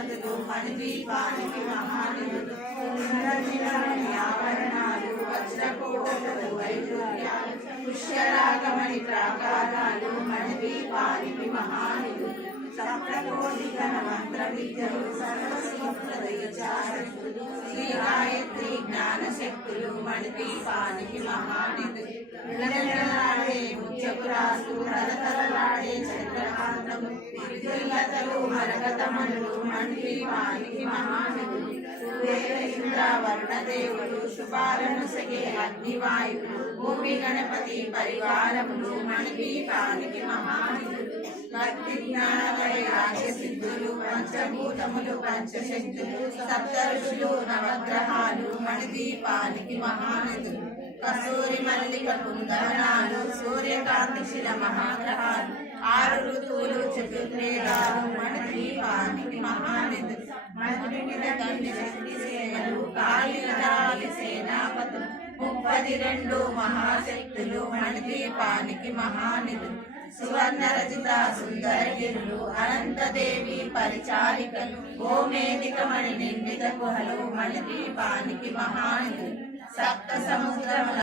శ్రీమతులు మణిదీపానికి మహానిధులు ఆభరణాలు వజ్రకోటలు వైడూర్యాలు పుష్యరాగమణి ప్రాకారాలు మణిదీపానికి మహానిధులు సప్తకోటి గణ మంత్ర విద్యలు సర్వస్వప్రదయచారకులు శ్రీ గాయత్రి జ్ఞానశక్తులు మణిదీపానికి మహానిధులు విలవిలలాడే ముత్యపురాలు తలతలలాడే చంద్రకాంతము విద్యుల్లతలు మరగతమనులు మణిదీపానికి మహానిధులు సూర్య ఇంద్ర వరుణదేవులు శుభాలను సగే అగ్నివాయువులు భూమి గణపతి పరివారములు మణిదీపానికి మహానిధులు భక్తి జ్ఞాన వైరాగ్య సిద్ధులు పంచభూతములు పంచశక్తులు సప్త ఋషులు నవగ్రహాలు మణిదీపానికి మహానిధులు కస్తూరి మల్లిక కుందవనాలు సూర్యకాంతి శిల మహాగ్రహాలు ఆరు ఋతువులు చతుర్వేదాలు మణిదీపానికి మహానిధులు మణిపిన కన్య శక్తి సేనలు కాళీ సేనాపతులు 32 మహాశక్తులు మణిదీపానికి మహానిధులు సువర్ణ రచిత సుందరగిరులు అనంతదేవి పరిచారికలు గోమేధికమణి నిర్మిత గుహలు మణిదీపానికి మహానిధులు సప్త సముద్రముల